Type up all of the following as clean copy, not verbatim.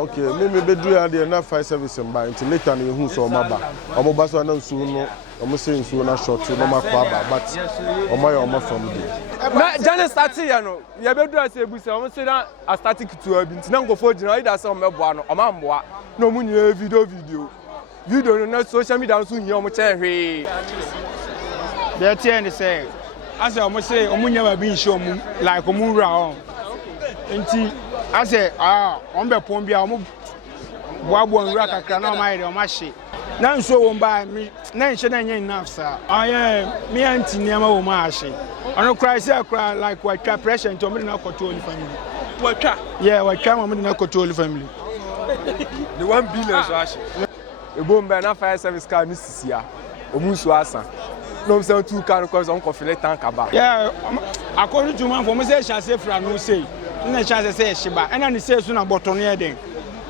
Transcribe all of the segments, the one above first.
okay. Me be do and na fire service mba until later na hu so maba. Omo ba so na nsu no, omo say nsu na short no makwa but omo ya omo from there. Na Janet starting ya no, ye be do as ebusa, omo say na a static to abi nti na ngofo gina ida say omo boa no, omo amboa. Na omo nyina video no na social media nso nyia omo che hwe. They tell me say as omo say omo nya ba bi show omo like omo wura on. Nti I say on be pon bia omo boabo nwura kakra na omo omo hye na nso wo mba mi na nhye na nya enough sir me anti niam wo ma hye ono cry say cry like what pressure nto me na control family Watcha watcha me na control family the 1 billion so hye ebo mba na fire service car ni sisia omu nso asa no say 2 car cause on confile tank aba according to man for me say chance fra no say na chance say shiba ena ni say so na botton ye den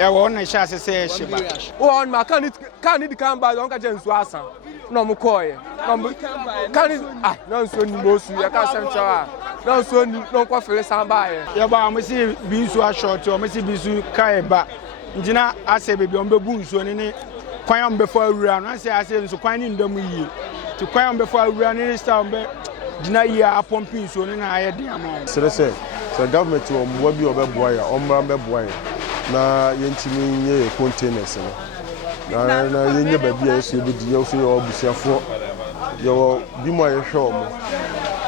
e wo na chance say shiba on ma can it come by on ka je nso asa no mo call ye can it no nso ni mo su ye ka sem chawa no nso ni no confile samba ye ba mo si bi nso a short o mo si bi su kai ba njina ase bebi on bebu nso ni kwan on before awura no ase nso kwan ni ndam yie ti kwan on before awura ni star be jina yie a pumping nso ni na aye de amount Serese so government wo mbo bi obeboa ya omra mbeboa ya na yentimi nye containers no na yenye ba bia eso bi di yo so yo busiafo yo bi mo ye hwe omo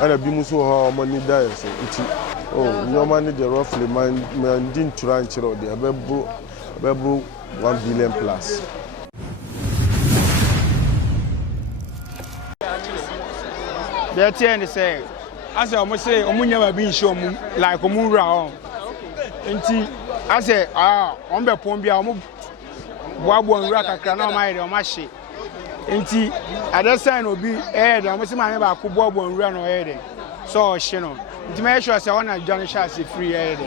ana bi mu so ha omo ni die so nti nyoma ni the roughly man din tura nchiro de abebo 1 billion plus. They tell me say as omo say omo nya ba bi show omo like omo wura on. Nti I say on be pon bia omo boabo nwura kakra na omo aye omo hye. Nti ada sign obi de omo say ma me ba ko boabo nwura no aye de. So hye no. Nti me sure say ona John Charles free aye de.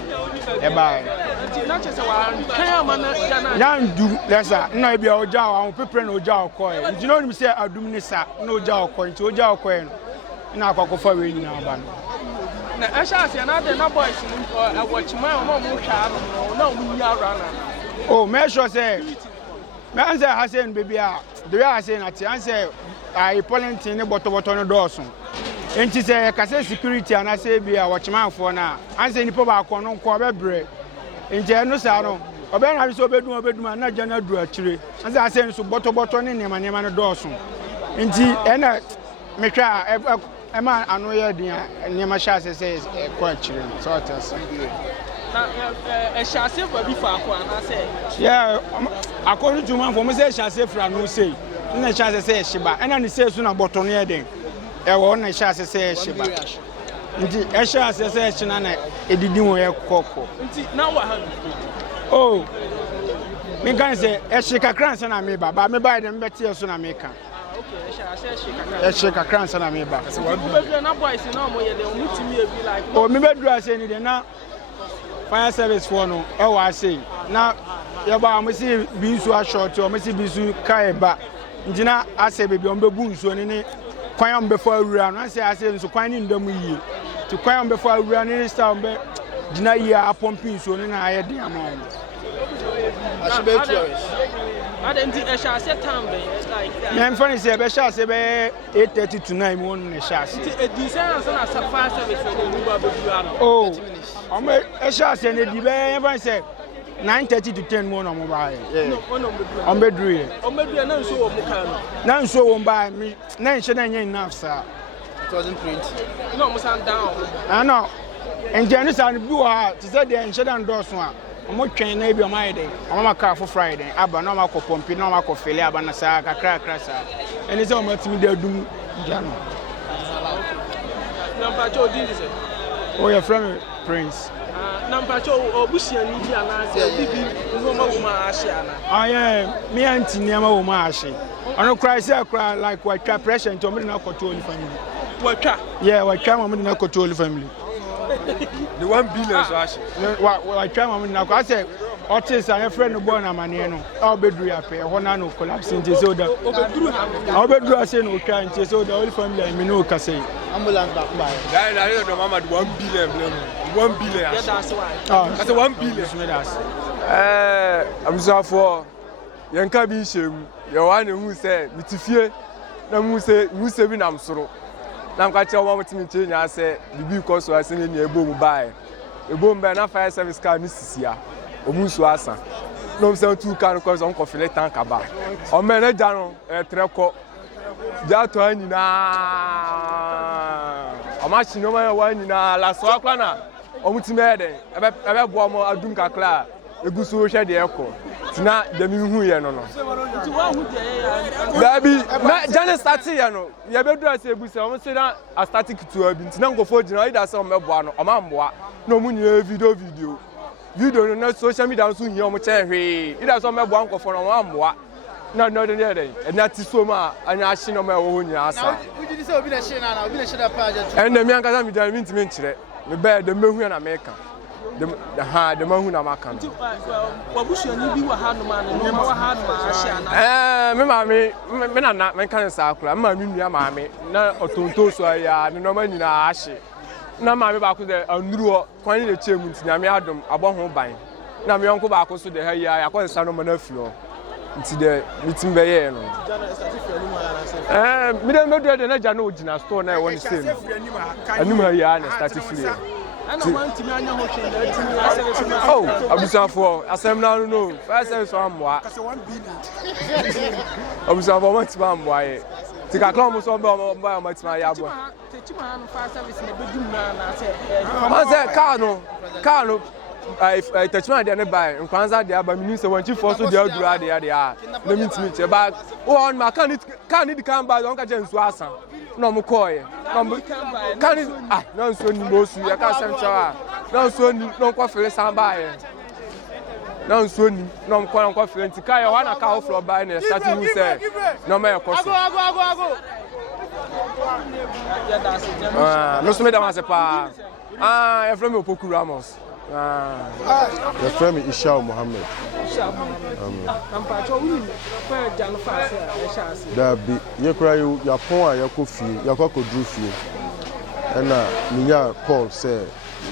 E ba. Nti na chese wa kan ma na na ndu lesa na bia oja wa pepre na oja okoy. Nti no nim say adum ni sa na oja okoy. Nti oja okoy no. Na akwakofa we nyina ba no. Na Charles na de na boys ni Techiman no mo hwa no na mo nya rana. Me sure say me answer Hassan baby the way I say na ti answer I polling ni boto no doorso. Enti say ka say security and say bia Techiman for na answer ni po ba ko no ko bebre. Enti no sa no obe na bi so obedum na jana du akire. Answer say so boto ni nema no doorso. Enti ena me twa Emma anoye din nyema sha say ko akire so atas na chance for bi fa ko ana say according to man for me say chance fra no say na chance say shiba ena ni say so na boto no den wo na chance say shiba nti chance say china na edidi won ye kokko nti na wa ha me kan say shika kransa na me ba me ba dem beti so na me kan shika kransa na me ba na boys na mo ye dem mutimi e bi like me bedru ase ni de na fire service for no e wa say na ye ba mo si bi nsu a short o mo si bi nsu kai ba njina ase bebi on bebu nsu ni kwan on before awura no ase nsu kwan ni ndam yie ti kwan on before awura ni star on be jina yie a pumping nsu ni na aye de amount asbe tourist adenti chance time like me funny say be chance be 8:30 to 9 won na chance e di say na fire service for the Uber bebu o me chance ne di be funny say 9:30 to 10 won on mobile on bedru na nso wo muka no na nso wo mba mi na nhye na nya enough sir it wasn't print no mo stand down no enje ni sa bi wa ti say de nhye dan do so a omo twen na bi o mai de omo maka for Friday aba na omo pompi na omo fele aba na sa kakra sa eni say omo timi de adum jano number 2 din say your friend Prince number 2 obusia ni bi ana say bibi no ma wo ma ahye ana me anti niam wo ma ahye ono cry say cry like what pressure nto me na control family watcha mo me na control family the 1 billion so ashe wa twa mama na kwa say otis an friend no born amane no obedru ya pe ho na no collapse nti so da obedru ase no twa nti so da all family me no ka say ambulance back by guy na you know mama the 1 billion 1 billion that's why I say 1 billion me that's Abusuafo yenka bi shem ye wan hu se mitifie na mu se bi nam soro na mka che wo mutimi che nya se bibi ko so ase ne ebo mu bae na fire service car ni sisia omu so asa no mse tu car ko so nko file tank aba o me na ja no treko ja to anyina o ma chi no ma wa anyina la so akwa na o mutimi ede ebe bo mo adum kakla egusu hwe de eko tina de mi hu ye no nti wa hu de ye baby na jane start ye no ye bedu ase egusu o se na a static to abi tina ngofo gina ida se o meboa no o ma mboa na o mu nyina video no na social media so hia o mo che hwe ida se o meboa ngofo no o ma mboa na no de de na ti so ma anya ahye no ma wo hu nyina asa na uji se obi na hye na obi na hye da pa ajetu en na mi anka mi da mi ntimi nkire me be de mehu na meka de mahu na maka no wabusuani bi wa ha no ma no ma wa ha no ma ahye ana me maame me na me kan sa akura me maame nua maame na otonto so ya ne no ma nyina ahye na maame ba ko de anuru kwan ne chemu ntinya me adom aboho ban na me yonko ba ko so de ha ya ko sa no ma na afiro nti de mitim be ye no me de medu de na ja no ogina store na e won same anum ha ya na start free ana wantimi anya ho hwe na atimi asere oh abusafo asem na no first service so amwa abusafo wantimi amwa ye tika kla mo so mba matima ya bo Techiman first service na bedum na say car no Techiman de ne buy nkwanza de aba minu se wanchi for so de adura de ya na mitimi che ba o on ma kan ni kan ba on ka je nsu asa no mo koye no kan no nsu ni mo su ya ka sem chawa no nsu ni no kwa fele samba ye no nsu ni no kwa fele ntika ya wana ka ofro ba na start who say no me ekoso no so me da ma se pa e from Opoku Ramos the friend Isha Muhammad. That be you cry you pon ya ko fie ya ko dru fie na minya call say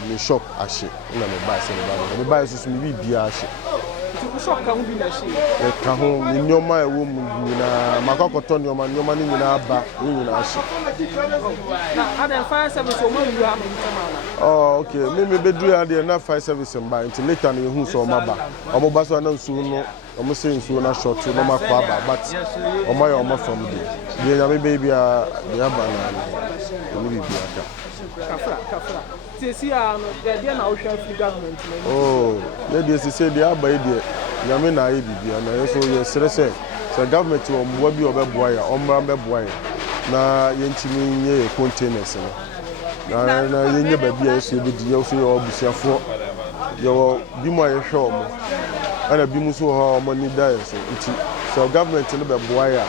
me shop ahye na me buy say me buy so me bibia ahye shop kan bi na hye e ka ho ni nyoma e wo mu nyina makokoto nyoma ni nyina aba ni nyina ahye na ada fire service o ma wu ha me ntama. Oh, okay. Me bedru ya de na fire service mba until later na yehu so maba. Omo ba so na nsu no, omo say nsu na short no makwa ba, but omo ya omo from there. Dey ya me baby ya ba na ni bibi aka. Kafra. Tesi ya no, dey na wo hwa free government na. Oh, dey say dey aba dey. Ya me na bibi na yeso ye sere say government o mbo bi obeboa ya, omra mbeboa ya. Na yentimi nye containers no. Na yenye baby yeso be di yeso yo busiafo yo bi mo ye hwe omo ana bi mu so ho omo ni da yeso nti so government no be boa ya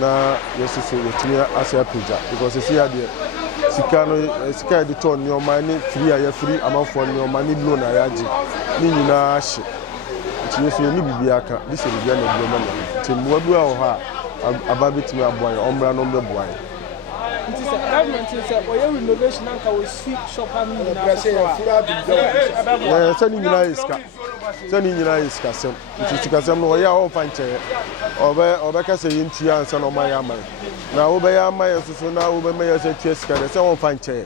na yeso so yetimi asa apuja because see ya de sika de ton ni o ma ni free ya free amafo ni o ma ni loan ayaji ni nyina ahye nti yeso ni bibi aka this is bia na bi o ma na nti mo du a ho ha ababetimi aboa ya omra no be boa ya It is a government is a renovation and we see shop and sani nyina iska sem nti sem no ya o fanche obe ka se yintu ya nsa no ma ya mai na wo be ya mai susu na wo be me ya se tue sika de se won fanche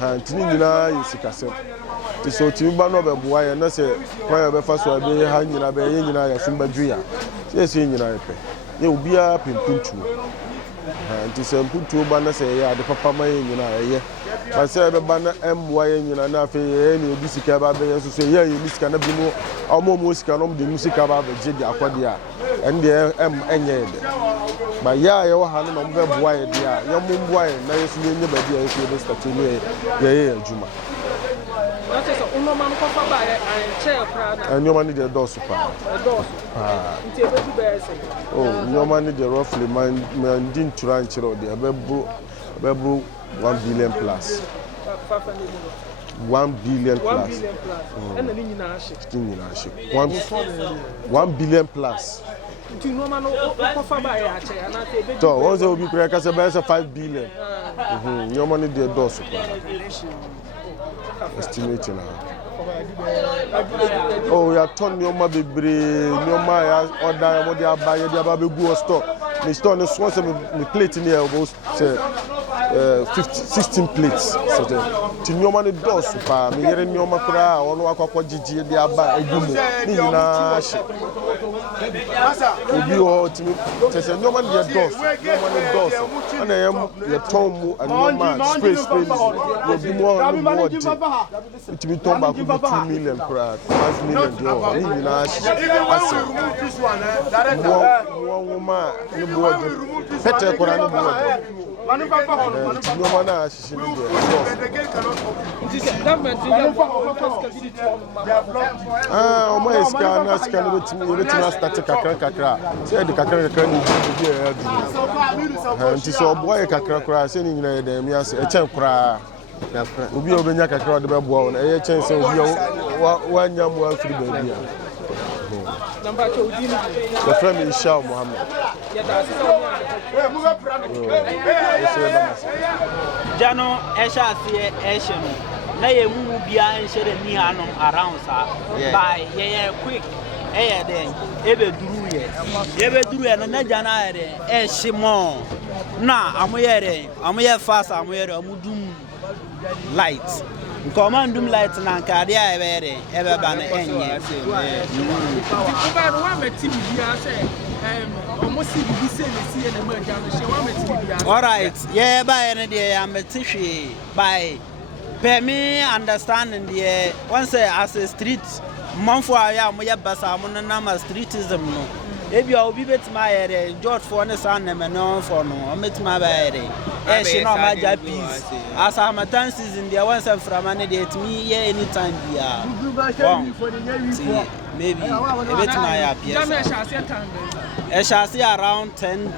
ha nti nyina iska sem ti so ti ba no be boa ya na se kwa be fa so be ha nyina be ye nyina ya sumba dua se nyina epe ye obi a pimpuntu nti se mputu ba na se ya de papa ma ye nyina ye ba se be ba na emwa ye nyina na afi ye ni obi sika ba be so so ye sika na bi mu omo sika no de musika ba be je di akwade a ende enye de ba ya ye wo ha no be boa ye de a ye mo boa ye na ye so ye ba di ye so be start ni ye adwuma so uno man ko fa ba ye chair pra na nyoma ni de dosu pa nti e be du be se oh nyoma ni de roughly man din tura nchiro de bebru 1 billion plus 1 billion plus and the nyina ahye 1 billion plus nti no man ko fa ba ye a chair na te be to won say obi kura ka say 5 billion nyoma ni de dosu pa estimating Oh, ya ton nyoma bebre nyoma ya order mo dia buy dia ba be go store. Me store no so say me plate ni e go say 16 plates. So ti nyoma ni dos pa me yere nyoma kura ono akokọ gigi dia ba egumu ni nyina hye. Obi o ti say nyoma ni dos ana ye ton mu nyoma spray yo bi mo no di. It will turn back to 2 million, 5 million. One woman, the board, better for any board. No one has my scan, start a kakra. Say the kakra can be so boy kakra, sending them, yes, a champ cry. Obi obenya kakra de bebo na e chance obi wa nyam wa free baby number 2 the friend is Shah Muhammad Jano esha sie eshe na ye mu bia enhere ni hanom around sa by ye quick den ebe duru ye na jana ere eshe mo na amoye fast amoye amudum light commandum light na nkade a ebe ba na enye all right yeah ba ene de am betihwe by per me understanding the once as a street monfo aya mo ye basa mo na ma streetism no ebi obi betima yere George for ne san na me no for no o metima ba yere she no ma ja peace as Hamatan season there once from an dey me here anytime bia maybe e betima ya pia e shall see around 10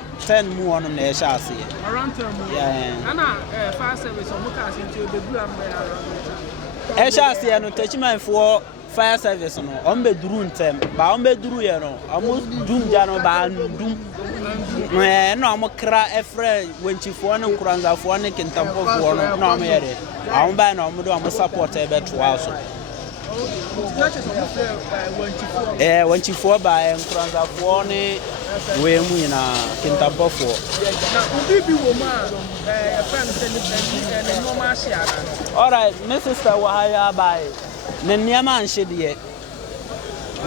mu on na e shall see around 10 mu yeah ana fire service o muka asinti obedu am e shall see no Techiman for fire service no ombe duru ntem ba ombe duru ye no amu dum ja no ba dum no amu kra efre wenchifo ne nkuranzafo ne kintampofo no na amu yere amu ba na amu do amu support e beto aso wenchifo ba nkuranzafo ne we mu ina kintampofo na obi bi wo ma friend say ne no ma share all right my sister wa haya bai ne niama anhye de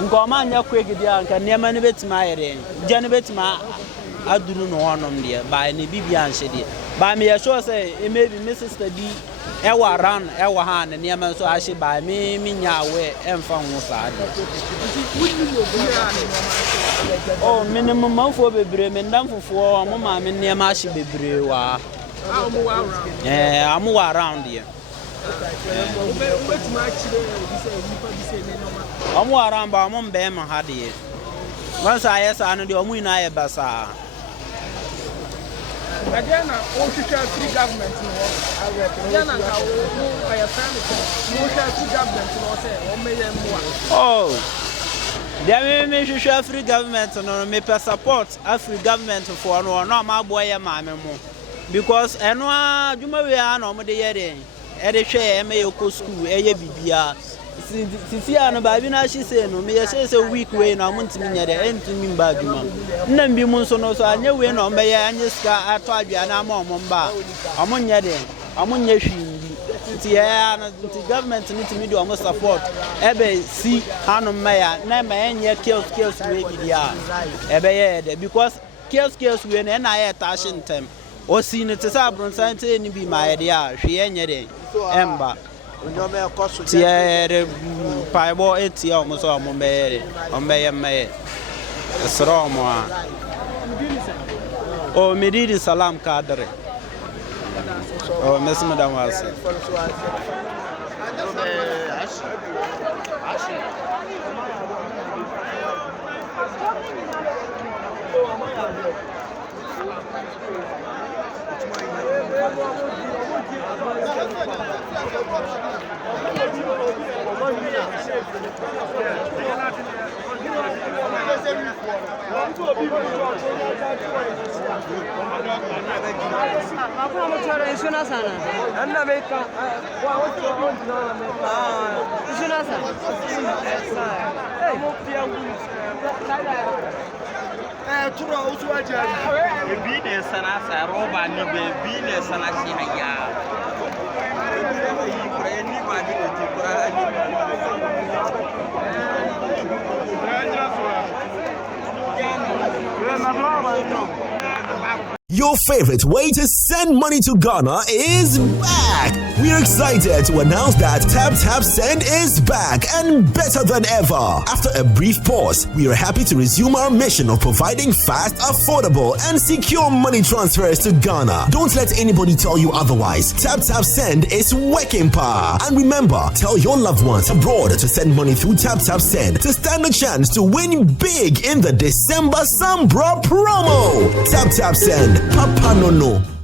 nkoma anya kwegi de anka niama ne betima ayere je ne betima aduru no honom de ba ne bibia anhye de ba me ye sure say e maybe my sister bi e wa ran e wa ha ne niama so ahye ba me nya we emfa ho saa de oh minimum manfo bebre me ndamfofo mo ma me niama ahye bebre wa amu wa around here Omo aramba omo mbe ma hade once ayesa no de omo ina ye basa Agena o free government no Agena ka o ya family no free government no say o meye mwa oh there me free government no me per support free government for no ma boye ma me mo because eno adwuma we a no mo de yere ere hwe me yoko school eye bibia sisi anu ba bi na shi se no me yese se week we na mo ntimi nyere entimi mba adwuma nna mbi mu nso no so anye we no me ye anye ska ato adua na ma omo mba omo nyede omo nye hwindi nti ya na nti government ni timi do omo support ebe si hanu meya na me enye skills we bibia ebe ye de because skills we na ye tashin tem o si ne te sa bronsante ni bi ma ye de a hwe enye de emba onyome ekoso tie paibo etia omo so omo meyere ombeye meye esromo a o medidi salam kadre o mes madam wasi Your favorite way to send money to Ghana is back. We are excited to announce that Taptap Send is back and better than ever. After a brief pause, we are happy to resume our mission of providing fast, affordable, and secure money transfers to Ghana. Don't let anybody tell you otherwise. Taptap Send is working power. And remember, tell your loved ones abroad to send money through Taptap Send to stand a chance to win big in the December Sambra promo. Taptap Send. Papa no no.